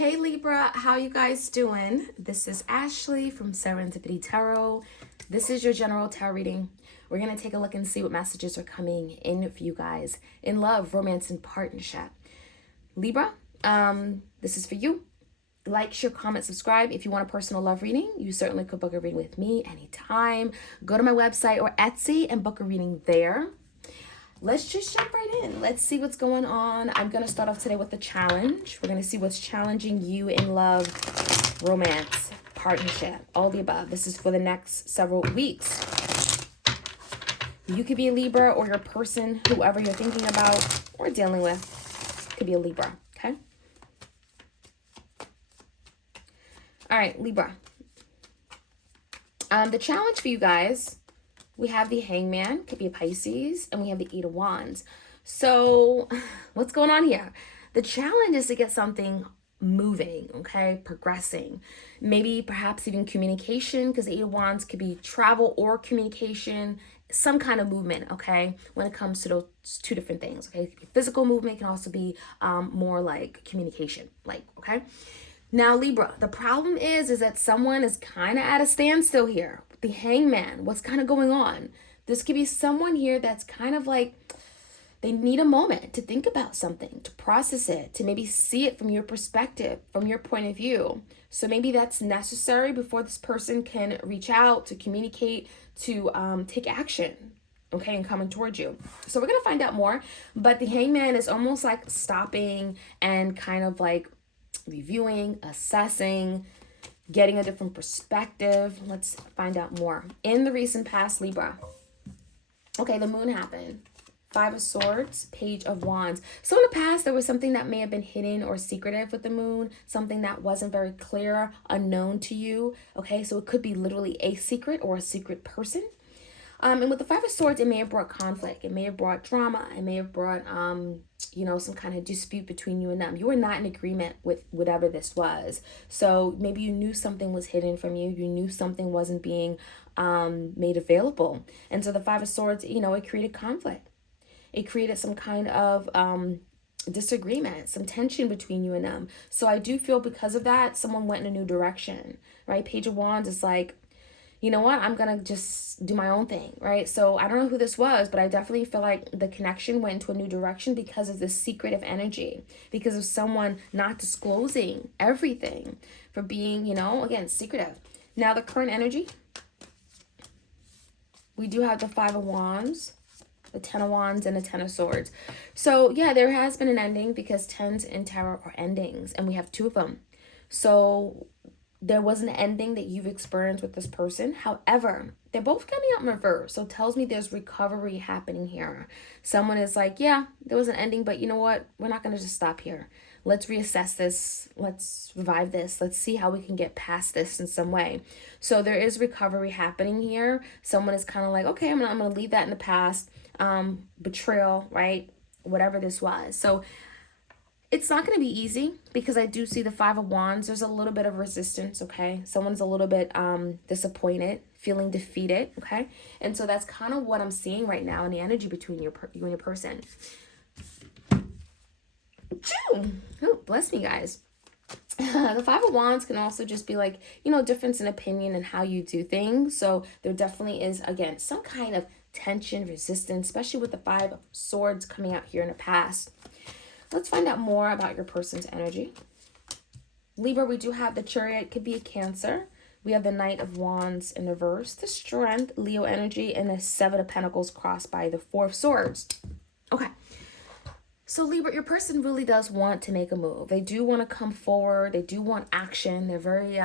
Hey Libra, how you guys doing? This is Ashley from Serendipity Tarot. This is your general tarot reading. We're going to take a look and see what messages are coming in for you guys in love, romance, and partnership. Libra, this is for you. Like, share, comment, subscribe. If you want a personal love reading, you certainly could book a reading with me anytime. Go to my website or Etsy and book a reading there. Let's just jump right in. Let's see what's going on. I'm going to start off today with the challenge. We're going to see what's challenging you in love, romance, partnership, all the above. This is for the next several weeks. You could be a Libra, or your person, whoever you're thinking about or dealing with, could be a Libra, okay? All right, Libra. The challenge for you guys, we have the Hangman, could be a Pisces, and we have the Eight of Wands. So what's going on here? The challenge is to get something moving, okay, progressing. Maybe perhaps even communication, because the Eight of Wands could be travel or communication, some kind of movement, okay, when it comes to those two different things, okay? It could be physical movement, can also be more like communication, like, okay? Now, Libra, the problem is that someone is kind of at a standstill here. The Hangman, what's kind of going on? This could be someone here that's kind of like, they need a moment to think about something, to process it, to maybe see it from your perspective, from your point of view. So maybe that's necessary before this person can reach out, to communicate, to take action, okay, and coming towards you. So we're going to find out more. But the Hangman is almost like stopping and kind of like reviewing, assessing, getting a different perspective. Let's find out more. In the recent past, Libra. Okay, the moon happened. Five of Swords, Page of Wands. So in the past, there was something that may have been hidden or secretive with the moon, something that wasn't very clear, unknown to you. Okay, so it could be literally a secret or a secret person. And with the Five of Swords, it may have brought conflict. It may have brought drama. It may have brought, some kind of dispute between you and them. You were not in agreement with whatever this was. So maybe you knew something was hidden from you. You knew something wasn't being made available. And so the Five of Swords, it created conflict. It created some kind of disagreement, some tension between you and them. So I do feel because of that, someone went in a new direction, right? Page of Wands is like, you know what, I'm going to just do my own thing, right? So I don't know who this was, but I definitely feel like the connection went into a new direction because of this secretive energy, because of someone not disclosing everything, for being, again, secretive. Now the current energy, we do have the Five of Wands, the Ten of Wands, and the Ten of Swords. So yeah, there has been an ending, because tens in tarot are endings, and we have two of them. So there was an ending that you've experienced with this person. However, they're both coming out in reverse. So it tells me there's recovery happening here. Someone is like, yeah, there was an ending, but you know what? We're not going to just stop here. Let's reassess this. Let's revive this. Let's see how we can get past this in some way. So there is recovery happening here. Someone is kind of like, okay, I'm gonna leave that in the past. Betrayal, right? Whatever this was. So it's not going to be easy, because I do see the Five of Wands. There's a little bit of resistance, okay? Someone's a little bit disappointed, feeling defeated, okay? And so that's kind of what I'm seeing right now in the energy between you and your person. Oh, bless me, guys. The Five of Wands can also just be like, difference in opinion and how you do things. So there definitely is, again, some kind of tension, resistance, especially with the Five of Swords coming out here in the past. Let's find out more about your person's energy. Libra, we do have the Chariot, could be a Cancer. We have the Knight of Wands in reverse, the Strength, Leo energy, and the Seven of Pentacles crossed by the Four of Swords. Okay. So Libra, your person really does want to make a move. They do want to come forward. They do want action. They're very,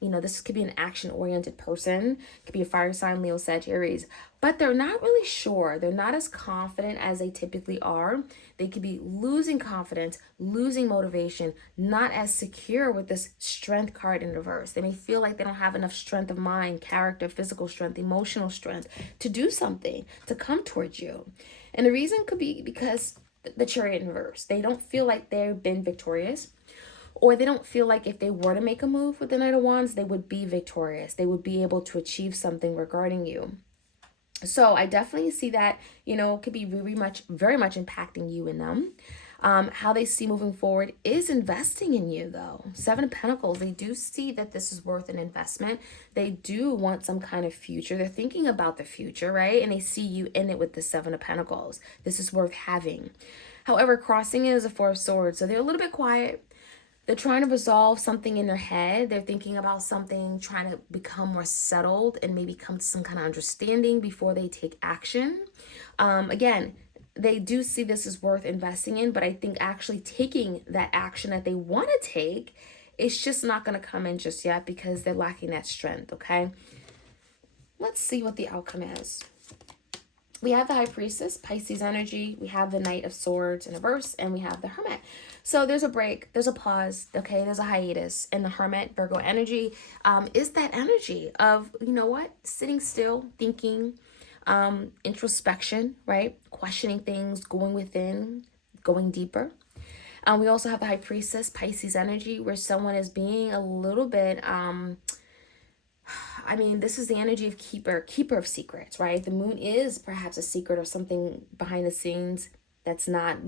this could be an action-oriented person. It could be a fire sign, Leo, Sagittarius. But they're not really sure. They're not as confident as they typically are. They could be losing confidence, losing motivation, not as secure with this Strength card in reverse. They may feel like they don't have enough strength of mind, character, physical strength, emotional strength to do something, to come towards you. And the reason could be because the Chariot in reverse. They don't feel like they've been victorious, or they don't feel like if they were to make a move with the Knight of Wands, they would be victorious. They would be able to achieve something regarding you. So I definitely see that, could be very much impacting you and them. How they see moving forward is investing in you, though. Seven of Pentacles, they do see that this is worth an investment. They do want some kind of future. They're thinking about the future, right? And they see you in it with the Seven of Pentacles. This is worth having. However, crossing it is a Four of Swords, so they're a little bit quiet. They're trying to resolve something in their head. They're thinking about something, trying to become more settled and maybe come to some kind of understanding before they take action. Again, they do see this as worth investing in, but I think actually taking that action that they want to take, it's just not going to come in just yet because they're lacking that strength, okay? Let's see what the outcome is. We have the High Priestess, Pisces energy. We have the Knight of Swords in reverse, and we have the Hermit. So there's a break, there's a pause, okay? There's a hiatus. And the Hermit, Virgo energy, is that energy of, you know what? Sitting still, thinking, introspection, right? Questioning things, going within, going deeper. We also have the High Priestess, Pisces energy, where someone is being a little bit, this is the energy of keeper of secrets, right? The moon is perhaps a secret or something behind the scenes that's not,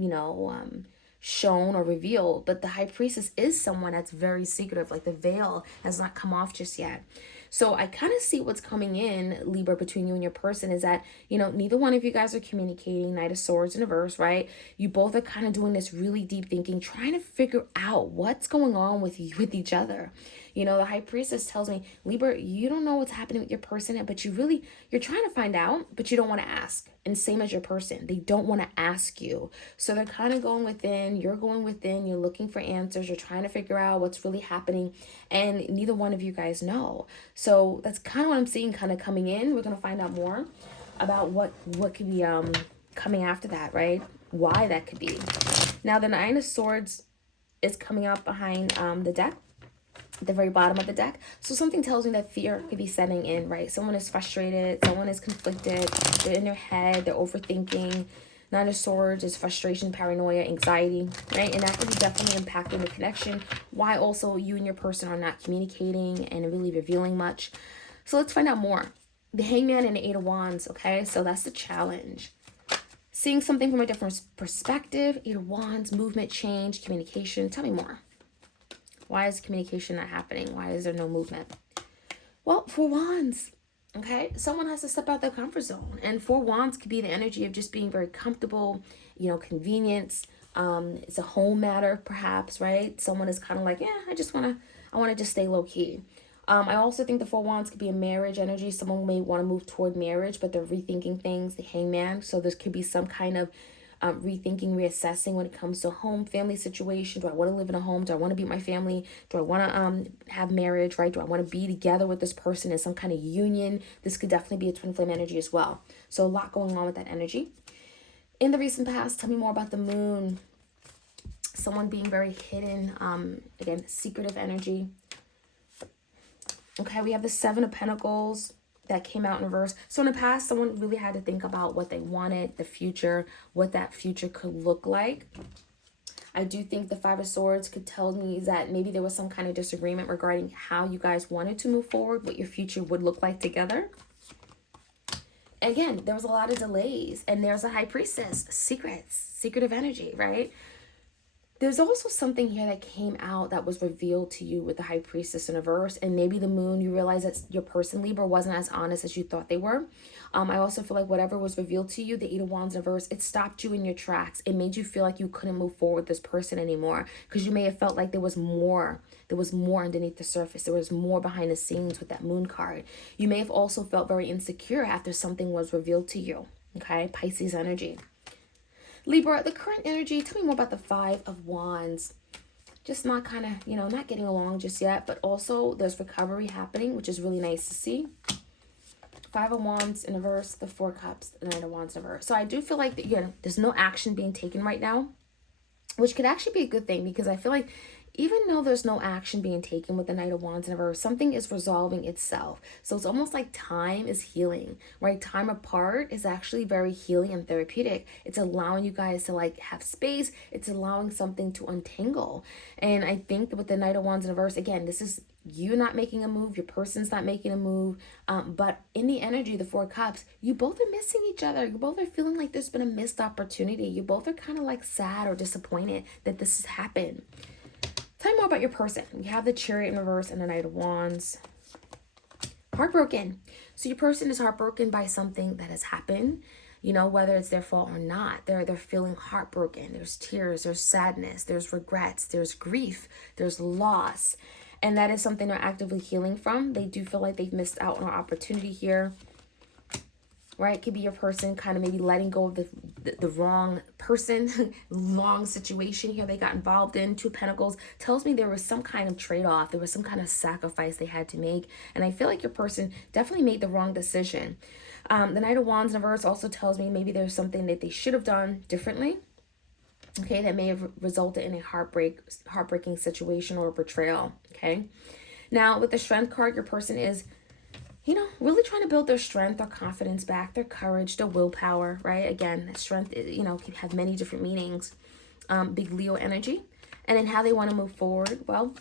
shown or revealed. But the High Priestess is someone that's very secretive, like the veil has not come off just yet. So I kind of see what's coming in, Libra, between you and your person is that, neither one of you guys are communicating. Knight of Swords in reverse, right? You both are kind of doing this really deep thinking, trying to figure out what's going on with you, with each other. The High Priestess tells me, Libra, you don't know what's happening with your person, but you're trying to find out, but you don't want to ask. And same as your person, they don't want to ask you. So they're kind of going within, you're going within, you're looking for answers, you're trying to figure out what's really happening, and neither one of you guys know. So that's kind of what I'm seeing kind of coming in. We're going to find out more about what could be coming after that, right? Why that could be. Now the Nine of Swords is coming up behind the deck, at the very bottom of the deck. So something tells me that fear could be setting in, right? Someone is frustrated, someone is conflicted, they're in their head, they're overthinking. Nine of Swords is frustration, paranoia, anxiety, right? And that could be definitely impacting the connection. Why also you and your person are not communicating and really revealing much. So let's find out more. The Hangman and the Eight of Wands, okay? So that's the challenge. Seeing something from a different perspective, Eight of Wands, movement, change, communication. Tell me more. Why is communication not happening? Why is there no movement? Well, Four Wands, okay? Someone has to step out their comfort zone. And Four Wands could be the energy of just being very comfortable, convenience. It's a home matter, perhaps, right? Someone is kind of like, I want to just stay low key. I also think the Four Wands could be a marriage energy. Someone may want to move toward marriage, but they're rethinking things, the Hangman. So there could be some kind of rethinking, reassessing when it comes to home, family situation. Do I want to live in a home? Do I want to be with my family? Do I want to have marriage, right? Do I want to be together with this person in some kind of union? This could definitely be a twin flame energy as well. So a lot going on with that energy. In the recent past, tell me more about the moon. Someone being very hidden, again, secretive energy. Okay, we have the Seven of Pentacles that came out in reverse. So in the past, someone really had to think about what they wanted, the future, what that future could look like. I do think the Five of Swords could tell me that maybe there was some kind of disagreement regarding how you guys wanted to move forward, what your future would look like together. Again, there was a lot of delays, and there's a High Priestess, secrets, secretive energy, right? There's also something here that came out that was revealed to you with the High Priestess in reverse, and maybe the moon, you realize that your person, Libra, wasn't as honest as you thought they were. I also feel like whatever was revealed to you, the Eight of Wands in reverse, it stopped you in your tracks. It made you feel like you couldn't move forward with this person anymore because you may have felt like there was more underneath the surface. There was more behind the scenes with that moon card. You may have also felt very insecure after something was revealed to you, okay? Pisces energy. Libra, the current energy, tell me more about the Five of Wands. Just not kind of, not getting along just yet, but also there's recovery happening, which is really nice to see. Five of Wands in reverse, the Four Cups, the Nine of Wands in reverse. So I do feel like, there's no action being taken right now, which could actually be a good thing because I feel like even though there's no action being taken with the Knight of Wands in reverse, something is resolving itself. So it's almost like time is healing, right? Time apart is actually very healing and therapeutic. It's allowing you guys to like have space. It's allowing something to untangle. And I think with the Knight of Wands in reverse, again, this is you not making a move, your person's not making a move, but in the energy, the Four Cups, you both are missing each other. You both are feeling like there's been a missed opportunity. You both are kind of like sad or disappointed that this has happened. Tell me more about your person. We have the Chariot in reverse and the Knight of Wands. Heartbroken. So your person is heartbroken by something that has happened, you know, whether it's their fault or not. They're feeling heartbroken. There's tears, there's sadness, there's regrets, there's grief, there's loss. And that is something they're actively healing from. They do feel like they've missed out on an opportunity here. Right? It could be your person kind of maybe letting go of the wrong person, wrong situation here they got involved in. Two of Pentacles tells me there was some kind of trade-off. There was some kind of sacrifice they had to make. And I feel like your person definitely made the wrong decision. The Knight of Wands in reverse also tells me maybe there's something that they should have done differently. Okay, that may have resulted in a heartbreaking situation or betrayal. Okay. Now, with the Strength card, your person is, you know, really trying to build their strength, their confidence back, their courage, their willpower, right? Again, strength, you know, can have many different meanings. Big Leo energy. And then how they want to move forward. Well,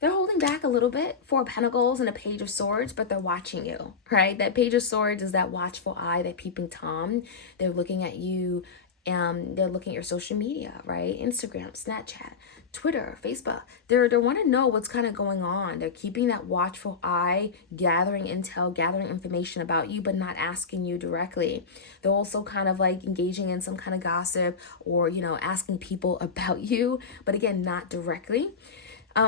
they're holding back a little bit. Four of Pentacles and a Page of Swords, but they're watching you, right? That Page of Swords is that watchful eye, that peeping Tom. They're looking at you. They're looking at your social media, right? Instagram, Snapchat, Twitter, Facebook. They want to know what's kind of going on. They're keeping that watchful eye, gathering intel, gathering information about you, but not asking you directly. They're also kind of like engaging in some kind of gossip or, you know, asking people about you, but again, not directly.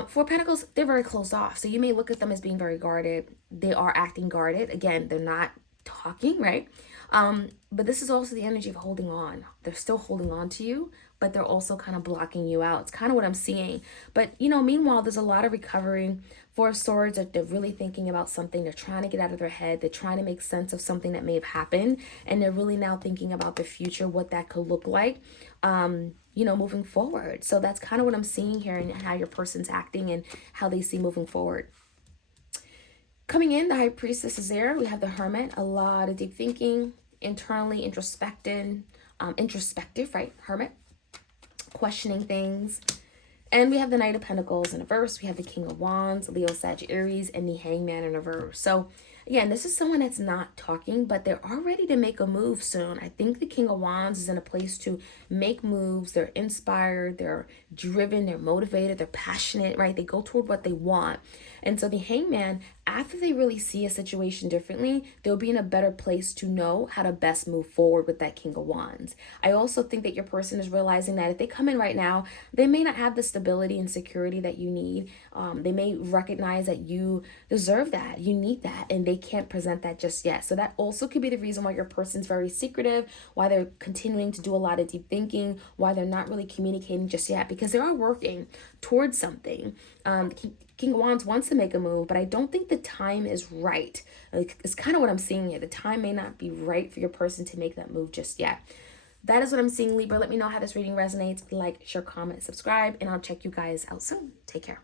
Four Pentacles, they're very closed off. So you may look at them as being very guarded. They are acting guarded. Again, they're not talking, right? But this is also the energy of holding on. They're still holding on to you, but they're also kind of blocking you out. It's kind of what I'm seeing. But, you know, meanwhile, there's a lot of recovery. Four of Swords, they're really thinking about something. They're trying to get out of their head. They're trying to make sense of something that may have happened. And they're really now thinking about the future, what that could look like, you know, moving forward. So that's kind of what I'm seeing here and how your person's acting and how they see moving forward. Coming in, the High Priestess is there. We have the Hermit, a lot of deep thinking, internally introspective, right? Hermit, questioning things. And we have the Knight of Pentacles in reverse. We have the King of Wands, Leo, Sagittarius, and the Hangman in reverse. So again, this is someone that's not talking, but they're all ready to make a move soon. I think the King of Wands is in a place to make moves. They're inspired, they're driven, they're motivated, they're passionate, right? They go toward what they want. And so the Hangman, after they really see a situation differently, they'll be in a better place to know how to best move forward with that King of Wands. I also think that your person is realizing that if they come in right now, they may not have the stability and security that you need. They may recognize that you deserve that, you need that, and they can't present that just yet. So that also could be the reason why your person's very secretive, why they're continuing to do a lot of deep thinking, why they're not really communicating just yet, because they are working towards something. King of Wands wants to make a move, but I don't think the time is right. Like, it's kind of what I'm seeing here. The time may not be right for your person to make that move just yet. That is what I'm seeing, Libra. Let me know how this reading resonates. Like, share, comment, subscribe, and I'll check you guys out soon. Take care.